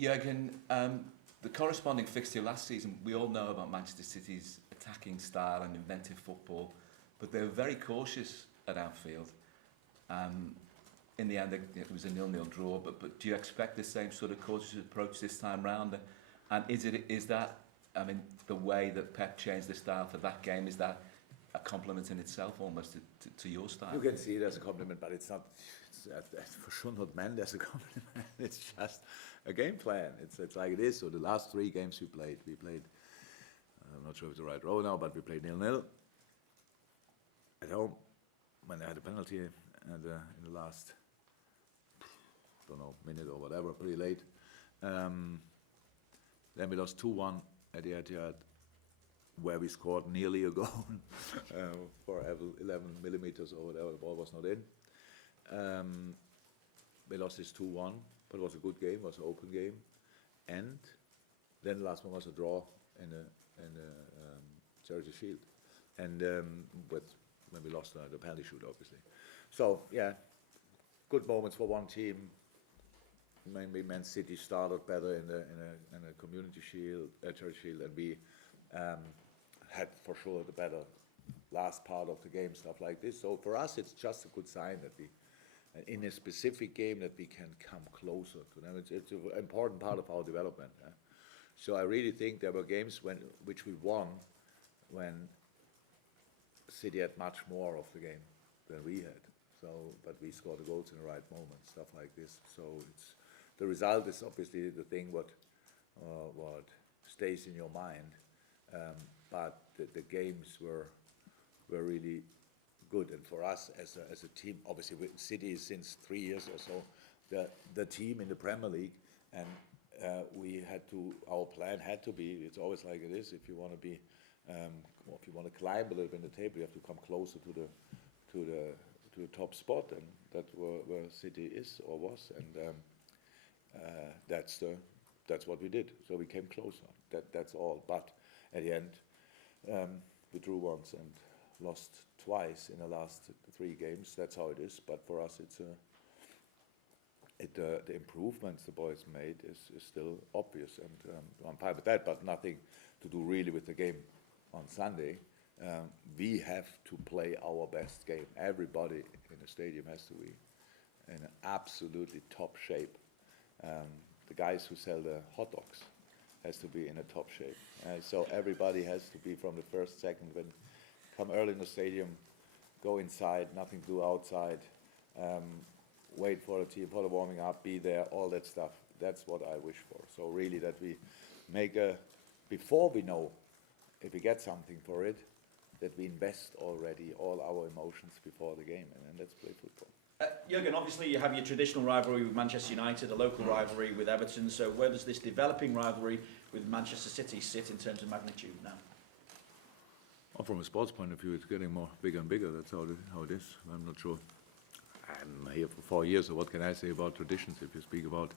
Jurgen, the corresponding fixture last season, we all know about Manchester City's attacking style and inventive football, but they were very cautious at Anfield. In the end, it was a 0-0 draw, but do you expect the same sort of cautious approach this time round? And is that, I mean, the way that Pep changed the style for that game, is that a compliment in itself almost to your style? You can see it as a compliment, but it's not, it's for sure not meant as a compliment. It's just a game plan. It's like it is. So the last 3 games we played, I'm not sure if it's the right row now, but we played 0-0 at home when they had a penalty in the last, don't know, minute or whatever, pretty late. Then we lost 2-1 at the Etihad, where we scored nearly a goal for 11 millimeters or whatever. The ball was not in. We lost this 2-1, but it was a good game. It was an open game, and then the last one was a draw in the Charity Shield, and when we lost the penalty shoot, obviously. So yeah, good moments for one team. Maybe Man City started better in a Community Shield, Charity Shield, and we had for sure the better last part of the game, stuff like this. So for us, it's just a good sign that we, in a specific game, that we can come closer to them. It's an important part of our development. So I really think there were games which we won when City had much more of the game than we had. So, but we scored the goals in the right moment, stuff like this. So it's the result is obviously the thing what stays in your mind. But the games were really good, and for us as a team, obviously City is since 3 years or so the team in the Premier League, and we had to, our plan had to be, it's always like it is, if you want to be if you want to climb a little bit in the table, you have to come closer to the top spot, and that's where City is or was, and that's what we did. So we came closer. That's all. But at the end, we drew once and lost twice in the last 3 games. That's how it is. But for us, it's the improvements the boys made is still obvious, and I'm fine with that. But nothing to do really with the game on Sunday. We have to play our best game. Everybody in the stadium has to be in absolutely top shape. The guys who sell the hot dogs has to be in a top shape. So everybody has to be from the first second when come early in the stadium, go inside, nothing to do outside, wait for the team, for the warming up, be there, all that stuff. That's what I wish for. So really that we make before we know if we get something for it, that we invest already all our emotions before the game, and then let's play football. Jurgen, obviously you have your traditional rivalry with Manchester United, a local rivalry with Everton, so where does this developing rivalry with Manchester City sit in terms of magnitude now? Well, from a sports point of view, it's getting bigger and bigger. That's how it is. I'm not sure. I'm here for 4 years, so what can I say about traditions? If you speak about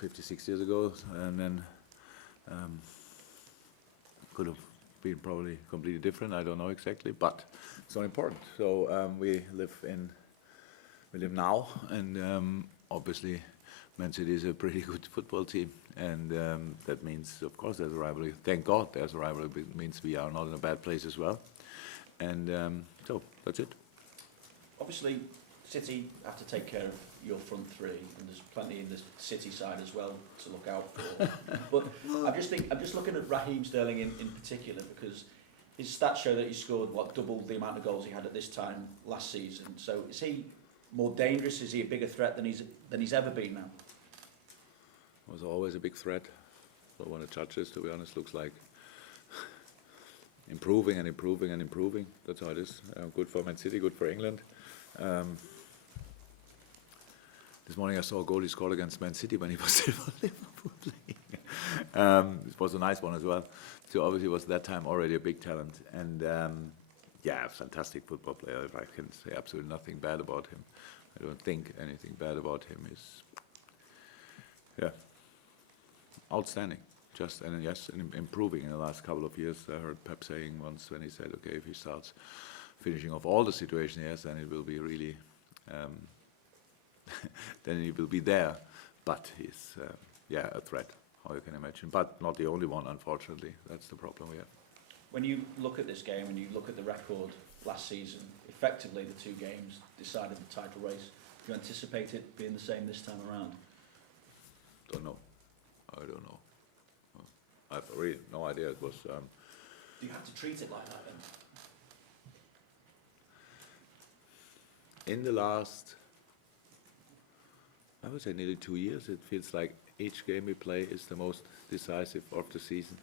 56 years ago, and then could have been probably completely different. I don't know exactly, but it's not important. So we live now, and obviously Man City is a pretty good football team, and that means, of course, there's a rivalry. Thank God there's a rivalry. It means we are not in a bad place as well, and so that's it. Obviously, City have to take care of your front 3, and there's plenty in the City side as well to look out for. But I'm just looking at Raheem Sterling in particular, because his stats show that he scored double the amount of goals he had at this time last season. So is he more dangerous? Is he a bigger threat than he's ever been now? Was always a big threat. But when it touches, to be honest, looks like improving and improving and improving. That's how it is. Good for Man City, good for England. This morning I saw a goal he scored against Man City when he was still for Liverpool playing. It was a nice one as well. So obviously was that time already a big talent. And yeah, fantastic football player. If I can say absolutely nothing bad about him. I don't think anything bad about him. Is outstanding. Just, and yes, and improving in the last couple of years. I heard Pep saying once when he said, okay, if he starts finishing off all the situations he has, then it will be really, then he will be there but he's a threat, how you can imagine, but not the only one, unfortunately. That's the problem we have. When you look at this game and you look at the record last season, effectively the 2 games decided the title race. Do you anticipate it being the same this time around? Don't know. I don't know. I've really no idea. It was. Do you have to treat it like that then? In the last, I would say nearly 2 years, it feels like each game we play is the most decisive of the season.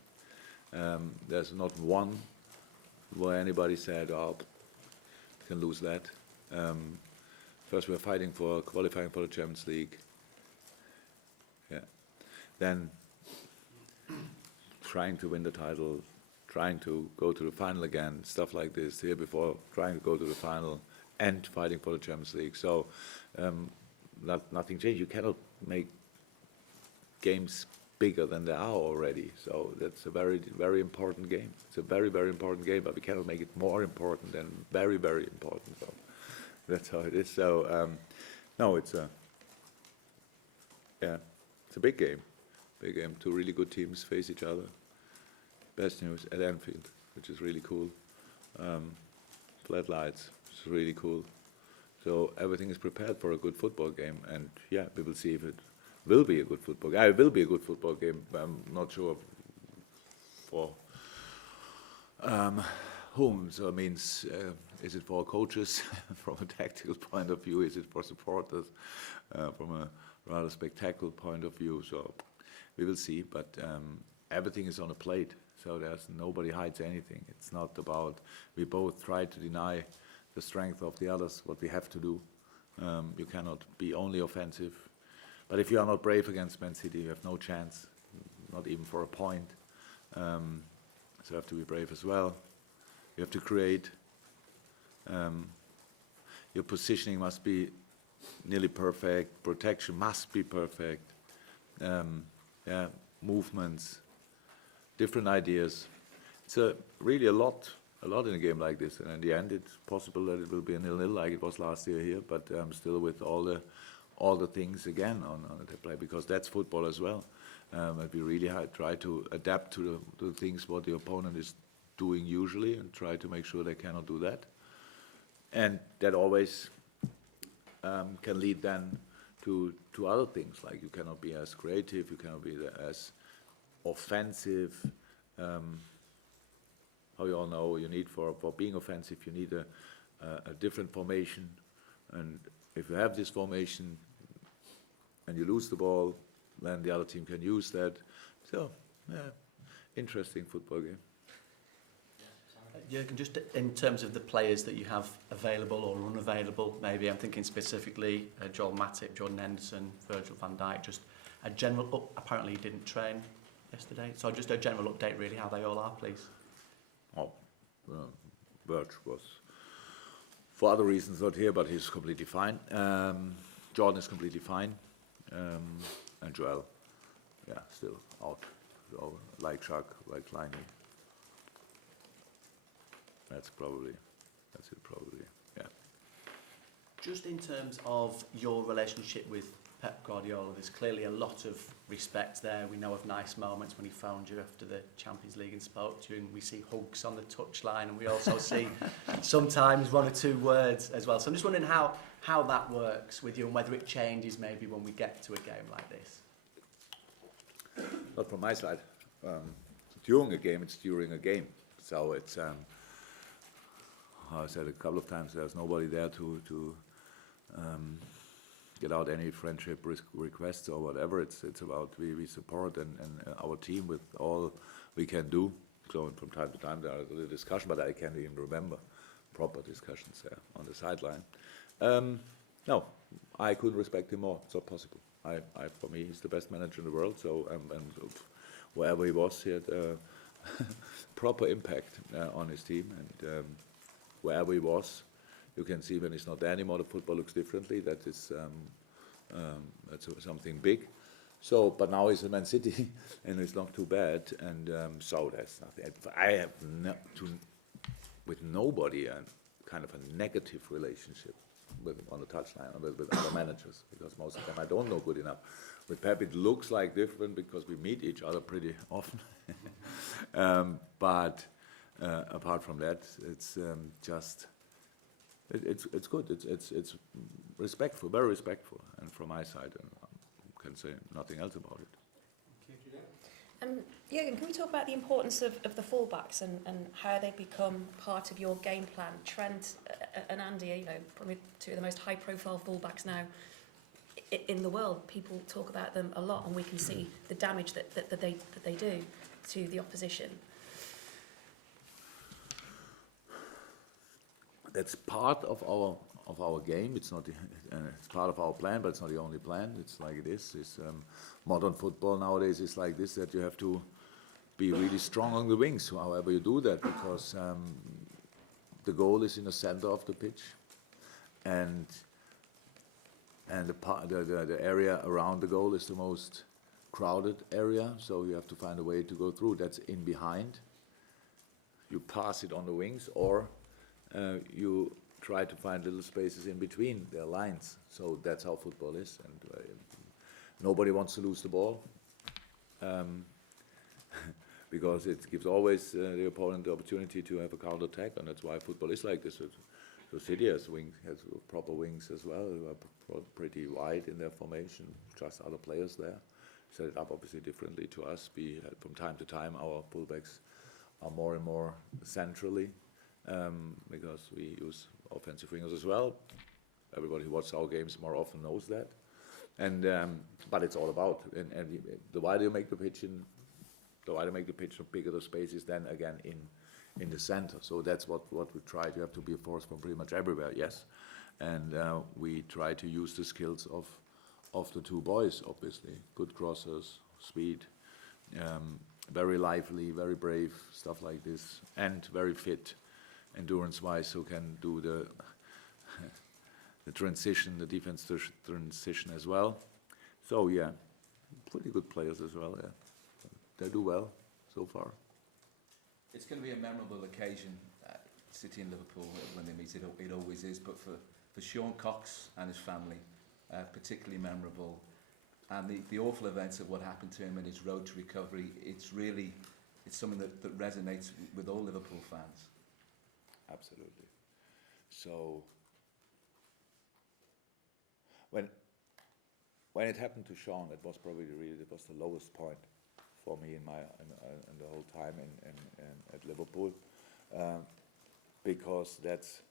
There's not one where anybody said, oh, we can lose that. First we're fighting for qualifying for the Champions League. Yeah. Then trying to win the title, trying to go to the final again, stuff like this. Here before, trying to go to the final and fighting for the Champions League. So nothing changed. You cannot make games bigger than they are already. So that's a very, very important game. It's a very, very important game, but we cannot make it more important than very, very important. So that's how it is. So no, it's a big game. Big game. 2 really good teams face each other. Best news at Anfield, which is really cool. Flat lights, which is really cool. So everything is prepared for a good football game, and yeah, we will see if it will be a good football game. It will be a good football game, but I'm not sure for whom. So it means, is it for coaches from a tactical point of view? Is it for supporters from a rather spectacular point of view? So we will see, but everything is on a plate. So there's nobody hides anything. It's not about, we both try to deny the strength of the others, what we have to do. You cannot be only offensive. But if you are not brave against Man City, you have no chance, not even for a point. So you have to be brave as well. You have to create. Your positioning must be nearly perfect. Protection must be perfect. Movements, different ideas. It's really a lot in a game like this. And in the end, it's possible that it will be a 0-0 like it was last year here, but still with all the things again on the play, because that's football as well. And we really try to adapt to the things what the opponent is doing usually, and try to make sure they cannot do that. And that always can lead then to other things, like you cannot be as creative, you cannot be as offensive. How you all know, you need for being offensive, you need a different formation. And if you have this formation and you lose the ball, then the other team can use that. So, interesting football game. Jurgen, just in terms of the players that you have available or unavailable, maybe I'm thinking specifically Joel Matip, Jordan Henderson, Virgil van Dijk, just a general, apparently he didn't train yesterday, so just a general update really how they all are, please. Virg was for other reasons not here, but he's completely fine. Jordan is completely fine, and Joel, still out. So, like Chuck, like Kleiny. That's it probably, yeah. Just in terms of your relationship with Pep Guardiola, there's clearly a lot of respect there. We know of nice moments when he phoned you after the Champions League and spoke to you, and we see hugs on the touchline, and we also see sometimes 1 or 2 words as well. So I'm just wondering how that works with you, and whether it changes maybe when we get to a game like this. Not from my side. During a game, it's during a game. So it's, I said a couple of times, there's nobody there to get out any friendship requests or whatever. It's about we support and our team with all we can do. So from time to time there are a discussion, but I can't even remember proper discussions there on the sideline. No, I couldn't respect him more. It's not possible. For me, he's the best manager in the world. So and wherever he was, he had proper impact on his team, and wherever he was, you can see when he's not there anymore, the football looks differently. That is that's something big. So, but now he's in Man City, and it's not too bad. And so there's nothing. I have with nobody a kind of a negative relationship. on the touchline with other managers, because most of them I don't know good enough. With Pep, it looks like different because we meet each other pretty often. But apart from that, it's just it's good. It's respectful, very respectful, and from my side, I can say nothing else about it. Jurgen, can we talk about the importance of the fullbacks and how they become part of your game plan? Trent and Andy, you know, probably two of the most high-profile fullbacks now in the world. People talk about them a lot, and we can see the damage that they do to the opposition. That's part of our game. It's not. It's part of our plan, but it's not the only plan. It's like it is. It's modern football nowadays is like this, that you have to be really strong on the wings, however you do that, because the goal is in the center of the pitch, and the area around the goal is the most crowded area. So you have to find a way to go through. That's in behind. You pass it on the wings, or you try to find little spaces in between their lines. So that's how football is, and nobody wants to lose the ball, because it gives always the opponent the opportunity to have a counter attack, and that's why football is like this. So City has proper wings as well, who are pretty wide in their formation, just other players there. Set it up obviously differently to us. From time to time, our fullbacks are more and more centrally, because we use offensive wingers as well. Everybody who watches our games more often knows that. And but it's all about, and the wider you make the pitch, the bigger the space is then again in the center. So that's what we try. You have to be a force from pretty much everywhere, yes. And we try to use the skills of the two boys, obviously. Good crossers, speed, very lively, very brave, stuff like this, and very fit, endurance-wise, who can do the transition, the defense transition as well. So yeah, pretty good players as well. Yeah, they do well so far. It's going to be a memorable occasion, City and Liverpool, when they meet. It always is. But for Sean Cox and his family, particularly memorable. And the awful events of what happened to him and his road to recovery, it's something that resonates with all Liverpool fans. Absolutely. So when it happened to Sean, it was probably the lowest point for me in the whole time at Liverpool, because that's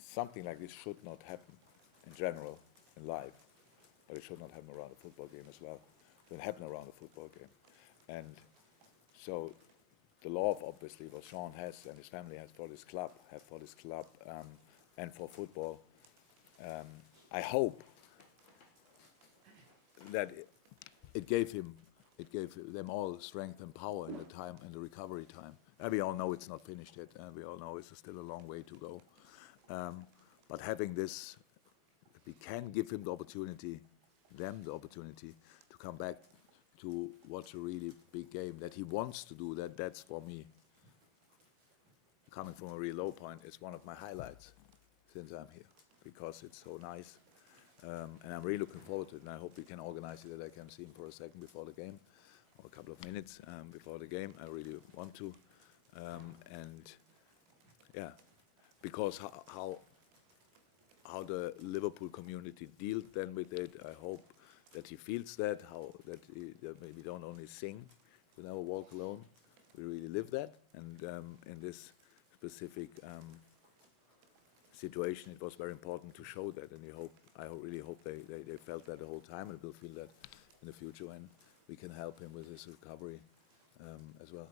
something like this should not happen in general in life, but it should not happen around a football game as well. It should happen around a football game, and so the love, obviously, what Sean has and his family has for this club, and for football. I hope that it gave them all strength and power in the recovery time. And we all know it's not finished yet, and we all know it's still a long way to go. But having this, we can give them the opportunity to come back to watch a really big game, that he wants to do that. That's for me, coming from a real low point, it's one of my highlights since I'm here, because it's so nice. And I'm really looking forward to it, and I hope we can organize it that I can see him for a second before the game, or a couple of minutes before the game. I really want to. And yeah, because how the Liverpool community dealt then with it, I hope that he feels that, that we don't only sing, we never walk alone, we really live that. And in this specific situation, it was very important to show that, and I really hope they felt that the whole time, and will feel that in the future when we can help him with his recovery as well.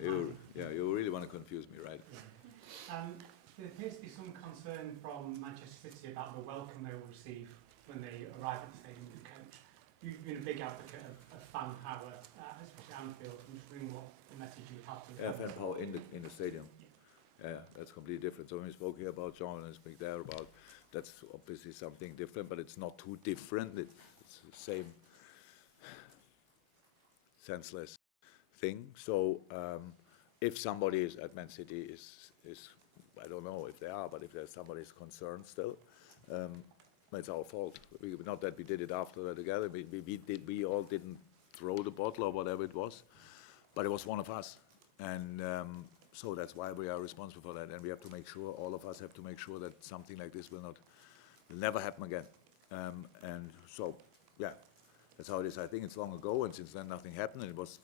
You really want to confuse me, right? There appears to be some concern from Manchester City about the welcome they will receive when they arrive at the stadium with the coach. You've been a big advocate of fan power, especially Anfield. I'm just wondering what the message you would have to. Yeah, fan power in the stadium. Yeah, that's completely different. So when we spoke here about John and speak there about, that's obviously something different, but it's not too different. It's the same senseless thing. So if somebody is at Man City is I don't know if they are, but if there's somebody is concerned still, it's our fault. Not that we did it after that together. We all didn't throw the bottle or whatever it was, but it was one of us, and so that's why we are responsible for that. And we have to make sure, all of us have to make sure that something like this will never happen again. And so, yeah, that's how it is. I think it's long ago, and since then nothing happened. And it was,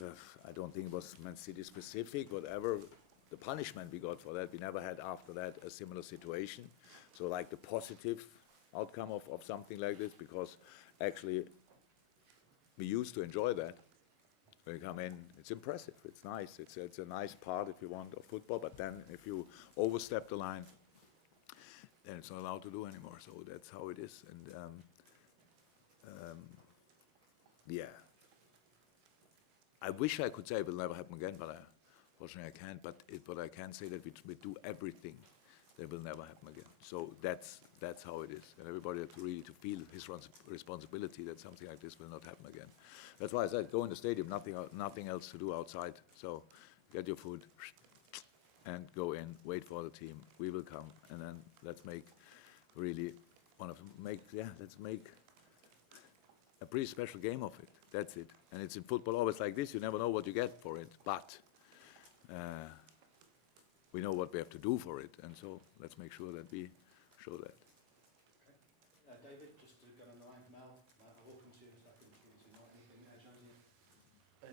I don't think it was Man City specific, whatever. The punishment we got for that, we never had after that a similar situation. So like the positive outcome of something like this, because actually we used to enjoy that. When you come in, it's impressive, it's nice, it's a nice part, if you want, of football, but then if you overstep the line, then it's not allowed to do anymore. So that's how it is. And yeah, I wish I could say it will never happen again, but fortunately I can't. But I can say that we do everything that will never happen again. So that's how it is, and everybody has to really feel his responsibility that something like this will not happen again. That's why I said go in the stadium, nothing else to do outside. So get your food and go in, wait for the team. We will come, and then let's make a pretty special game of it. That's it. And it's in football always like this. You never know what you get for it, but we know what we have to do for it, and so let's make sure that we show that. David, just to go on the line, Mel, welcome to you. Do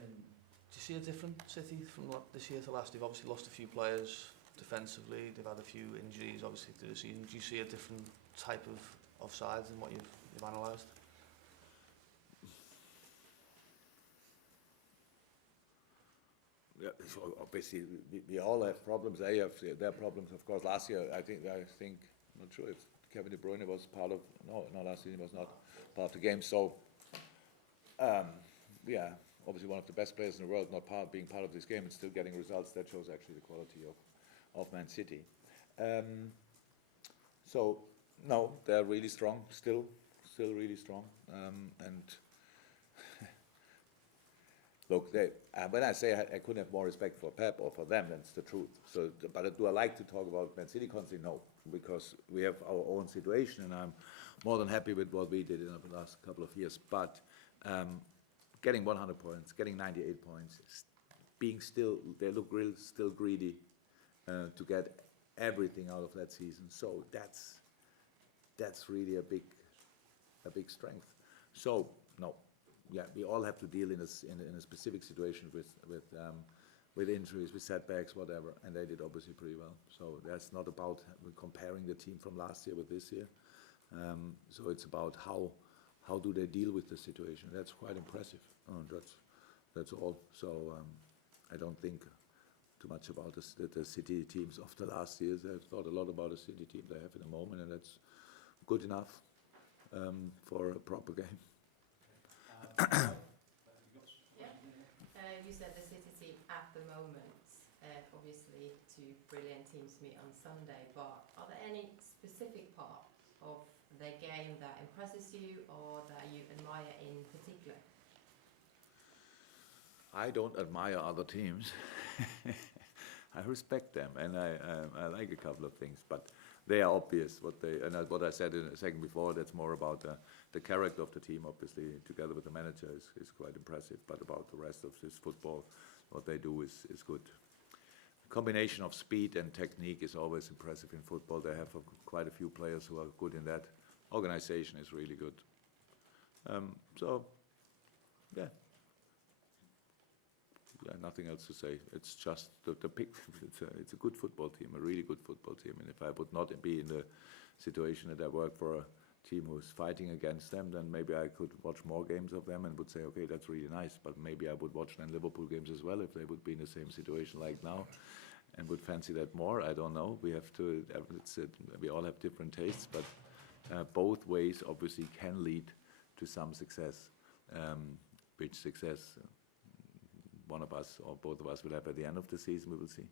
you see a different City from this year to last? They've obviously lost a few players defensively. They've had a few injuries, obviously, through the season. Do you see a different type of sides than what you've analysed? Yeah, so obviously we all have problems. They have their problems, of course. Last year, I think, I'm not sure if Kevin De Bruyne was part of. No, last year he was not part of the game. So, yeah, obviously one of the best players in the world, being part of this game and still getting results. That shows actually the quality of Man City. So, no, they're really strong. Still really strong. And look, when I say I couldn't have more respect for Pep or for them, that's the truth. So, but do I like to talk about Man City constantly? No, because we have our own situation, and I'm more than happy with what we did in the last couple of years. But getting 100 points, getting 98 points, they look still greedy to get everything out of that season. So that's really a big strength. So no. Yeah, we all have to deal in a specific situation with injuries, with setbacks, whatever, and they did obviously pretty well. So that's not about comparing the team from last year with this year. So it's about how do they deal with the situation. That's quite impressive. That's all. So I don't think too much about the City teams of the last years. I've thought a lot about the City team they have in the moment, and that's good enough for a proper game. You said the City team at the moment, obviously two brilliant teams meet on Sunday, but are there any specific part of their game that impresses you or that you admire in particular? I don't admire other teams. I respect them, and I like a couple of things, but they are obvious. What I said in a second before, that's more about the character of the team, obviously, together with the manager is quite impressive, but about the rest of this football, what they do is good. The combination of speed and technique is always impressive in football. They have quite a few players who are good in that. Organization is really good. So, yeah. Yeah, nothing else to say. It's just the pick. It's a good football team, a really good football team. And if I would not be in the situation that I work for a team who's fighting against them, then maybe I could watch more games of them and would say, okay, that's really nice. But maybe I would watch then Liverpool games as well if they would be in the same situation like now, and would fancy that more. I don't know. We have to. We all have different tastes, but both ways obviously can lead to some success. Which success one of us or both of us will have at the end of the season, we will see.